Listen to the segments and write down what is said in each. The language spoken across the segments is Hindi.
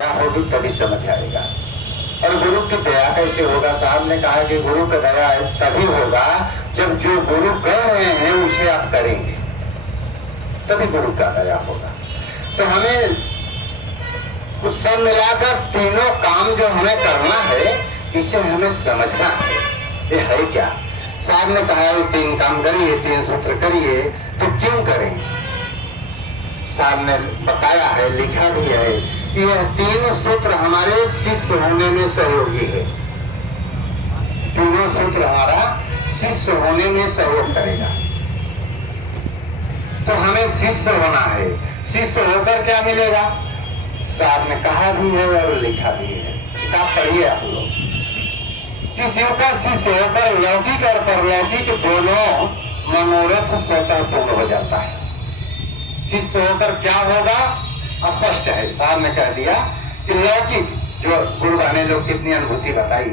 होगी तभी समझ आएगा। और गुरु की दया कैसे होगा? साहब ने कहा कि गुरु का दया तभी होगा जब जो गुरु कर रहे हैं उसे आप करेंगे, तभी गुरु का दया होगा। तो हमें कुछ सब मिलाकर तीनों काम जो हमें करना है इसे हमें समझना है। ये है क्या? साहब ने कहा है 3 काम करिए, 3 सूत्र करिए, तो क्यों करें? साहब ने बताया है, लिखा भी है कि यह 3 सूत्र हमारे शिष्य होने में सहयोगी है। तीनों सूत्र हमारा शिष्य होने में सहयोग करेगा। तो हमें शिष्य होना है। शिष्य होकर क्या मिलेगा? साहब ने कहा भी है और लिखा भी है, किताब पढ़िए आप लोग। कि शिव का शिष्य होकर लौकिक और परलौकिक दोनों मनोरथ स्वतः पूर्ण हो जाता है। शिष्य होकर क्या होगा? स्पष्ट है, साहब ने कह दिया कि लौकिक, जो गुरु बहने लोग कितनी अनुभूति बताई,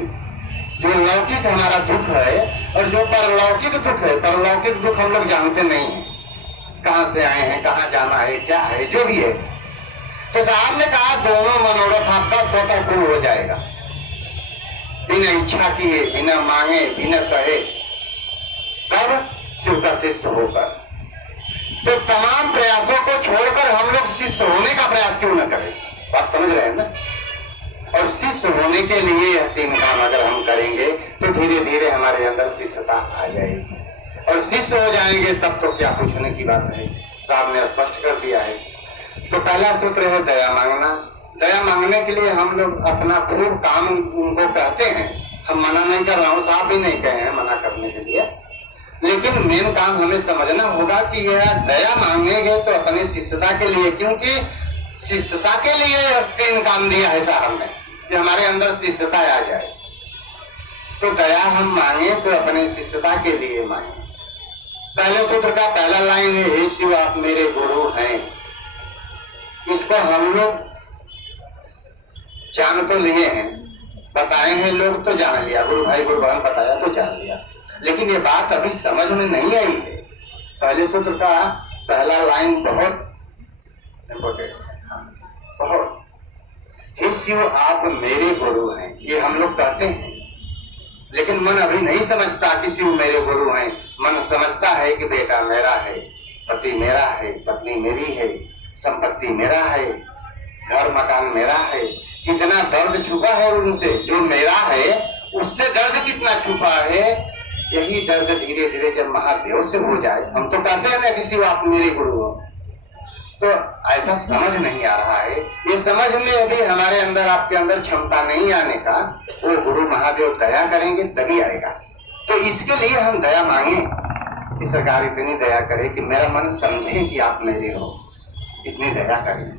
जो लौकिक हमारा दुख है और जो परलौकिक दुख है, परलौकिक दुख हम लोग जानते नहीं है, कहां से आए हैं, कहां जाना है, क्या है, जो भी है। तो साहब ने कहा दोनों मनोरथ आपका स्वतः पूर्ण हो जाएगा, बिना इच्छा किए, बिना मांगे, बिना कहे। कब? शिव का शिष्य होकर। तो तमाम प्रयासों को छोड़कर हम लोग शिष्य होने का प्रयास क्यों न करें? बात समझ रहे हैं ना? और शिष्य होने के लिए यह 3 काम अगर हम करेंगे तो धीरे धीरे हमारे अंदर शिष्यता आ जाएगी। और शिष्य हो जाएंगे तब तो क्या पूछने की बात है, साहब ने स्पष्ट कर दिया है। तो पहला सूत्र है दया मांगना। दया मांगने के लिए हम लोग अपना खूब काम उनको कहते हैं, हम मना नहीं कर रहा हूँ, साहब भी नहीं कहे हैं मना करने के लिए, लेकिन मेन काम हमें समझना होगा कि यह दया मांगेंगे तो अपने शिष्यता के लिए, क्योंकि शिष्यता के लिए 3 काम दिया है साहब ने कि हमारे अंदर शिष्यता आ जाए। तो दया हम मांगे तो अपने शिष्यता के लिए मांगे। पहले सूत्र का पहला लाइन है, हे शिव आप मेरे गुरु हैं। इसको हम लोग जान तो लिए हैं, बताए हैं लोग तो जान लिया, गुरु भाई गुरु बहन बताया तो जान लिया, लेकिन ये बात अभी समझ में नहीं आई है। पहले सूत्र का पहला लाइन बहुत इम्पोर्टेंट है, बहुत। हे शिव आप मेरे गुरु हैं, ये हम लोग कहते हैं, लेकिन मन अभी नहीं समझता कि शिव मेरे गुरु हैं। मन समझता है कि बेटा मेरा है, पति मेरा है, पत्नी मेरी है, संपत्ति मेरा है, घर मकान मेरा है। कितना दर्द छुपा है उनसे, जो मेरा है उससे दर्द कितना छुपा है। यही दर्द धीरे धीरे जब महादेव से हो जाए, हम तो कहते हैं ना कि शिव आप मेरे गुरु हो, तो ऐसा समझ नहीं आ रहा है। ये समझ में अभी हमारे अंदर, आपके अंदर क्षमता नहीं आने का, वो गुरु महादेव दया करेंगे तभी आएगा। तो इसके लिए हम दया मांगे कि सरकार इतनी दया करे कि मेरा मन समझे कि आप मेरे हो, इतनी दया करें।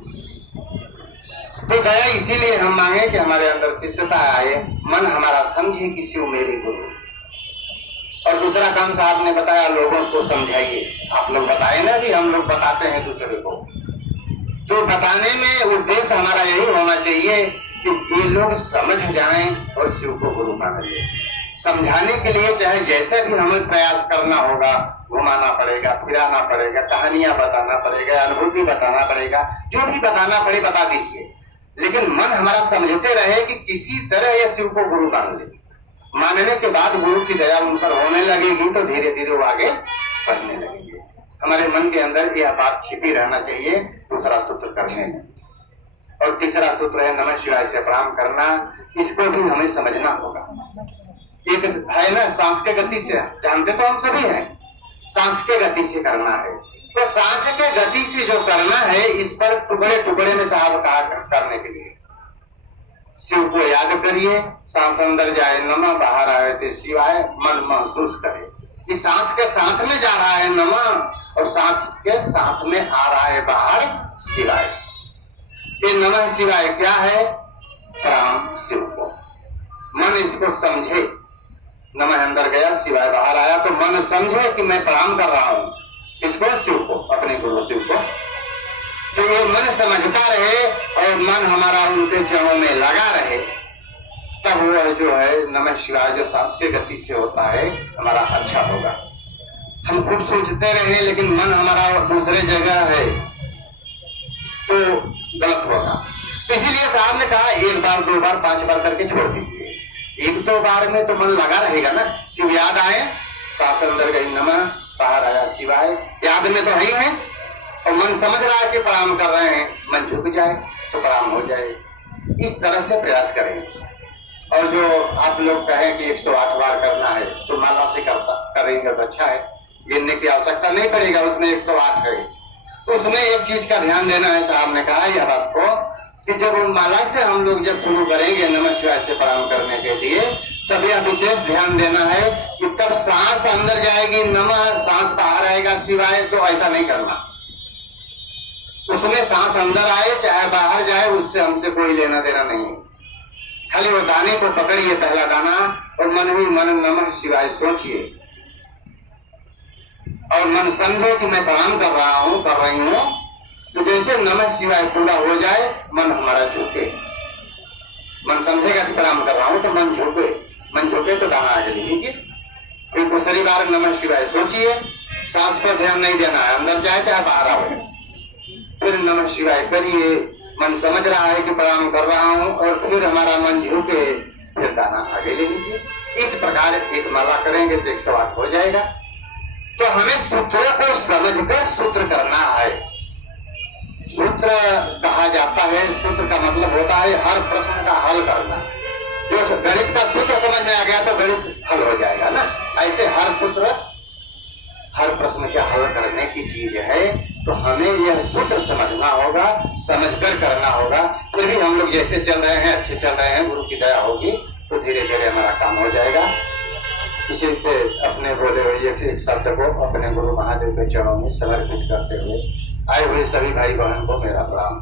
तो दया इसीलिए हम मांगे कि हमारे अंदर शिष्यता आए, मन हमारा समझे कि शिव मेरे गुरु। और दूसरा काम साहब ने बताया, लोगों को समझाइए। आप लोग बताए ना भी, हम लोग बताते हैं दूसरे को, तो बताने में उद्देश्य हमारा यही होना चाहिए कि ये लोग समझ जाएं और शिव को गुरु मान लें। समझाने के लिए चाहे जैसे भी हमें प्रयास करना होगा, घुमाना पड़ेगा, फिराना पड़ेगा, कहानियां बताना पड़ेगा, अनुभूति बताना पड़ेगा, जो भी बताना पड़े बता दीजिए, लेकिन मन हमारा समझते रहे कि किसी तरह ये शिव को गुरु मान ले। मानने के बाद गुरु की दया उन पर होने लगेगी तो धीरे धीरे वो आगे बढ़ने लगेंगे। हमारे मन के अंदर यह बात छिपी रहना चाहिए दूसरा सूत्र करने में। और तीसरा सूत्र है नमः शिवाय से प्रणाम करना। इसको भी हमें समझना होगा। एक है ना, सांस के गति से, जानते तो हम सभी हैं, सांस के गति से करना है। तो सांस के गति से जो करना है, इस पर टुकड़े टुकड़े में साहब कहा करने के लिए शिव को याद करिए, सांस अंदर जाए नमः, बाहर आए तो शिवाय, मन महसूस करे इस सांस के साथ में जा रहा है नमः और सांस के साथ में आ रहा है बाहर शिवाय। ये नमः शिवाय क्या है? प्रणाम शिव को। मन इसको समझे, नमः अंदर गया, शिवाय बाहर आया, तो मन समझे कि मैं प्रणाम कर रहा हूं इसको, शिव को, अपने गुरु शिव को। तो ये मन समझता रहे और मन हमारा उनके चरणों में लगा रहे, तब वह जो है नमः शिवाय जो सांस के गति से होता है हमारा अच्छा होगा। हम खूब सोचते रहे लेकिन मन हमारा दूसरे जगह है तो गलत होगा। तो इसीलिए साहब ने कहा एक बार, दो बार, 5 बार करके छोड़ दीजिए। एक दो बार में तो मन लगा रहेगा ना। शिव याद आए, सांस अंदर गई नमः, बाहर आया शिवाय, याद में तो ही है। और मन समझ रहा है कि प्रणाम कर रहे हैं, मन झुक जाए तो प्रणाम हो जाए। इस तरह से प्रयास करें। और जो आप लोग कहें कि 108 बार करना है तो माला से करेंगे तो अच्छा है, गिनने की आवश्यकता नहीं पड़ेगा, उसमें 108 है। तो उसमें एक चीज का ध्यान देना है, साहब ने कहा यह बात को कि जब माला से हम लोग जब शुरू करेंगे नमः शिवाय से प्रणाम करने के लिए, तब यह विशेष ध्यान देना है कि तब सांस अंदर जाएगी नमः, सांस बाहर आएगा शिवाय, तो ऐसा नहीं करना। उसमें सांस अंदर आए चाहे बाहर जाए, उससे हमसे कोई लेना देना नहीं। खाली वो दाने को पकड़िए, पहला दाना, और मन ही मन नमः शिवाय सोचिए और मन समझो कि मैं प्रणाम कर रहा हूं, कर रही हूं। तो जैसे नमः शिवाय पूरा हो जाए, मन हमारा झुके। मन समझेगा कि प्रणाम कर रहा हूं तो मन झुके। मन झुके तो दाना आगे लीजिए। फिर दूसरी बार नमः शिवाय सोचिए, सांस पर ध्यान नहीं देना है, अंदर जाए चाहे बाहर आओ। फिर नमः शिवाय करिए, मन समझ रहा है कि प्रणाम कर रहा हूं, और फिर हमारा मन झुके, फिर दाना आगे ले लीजिए। इस प्रकार एक माला करेंगे तो 108 हो जाएगा। तो हमें सूत्रों को समझकर सूत्र करना है। सूत्र कहा जाता है, सूत्र का मतलब होता है हर प्रश्न का हल करना। जो गणित का सूत्र समझ में आ गया तो गणित हल हो जाएगा ना, ऐसे हर सूत्र हर प्रश्न के हल करने की चीज है। तो हमें यह सूत्र समझना होगा, समझकर करना होगा। फिर भी हम लोग जैसे चल रहे हैं, अच्छे चल रहे हैं, गुरु की दया होगी तो धीरे धीरे हमारा काम हो जाएगा। इसी पे अपने बोले हुए एक शब्द को अपने गुरु महादेव के चरणों में समर्पित करते हुए आए हुए सभी भाई बहन को मेरा प्रणाम।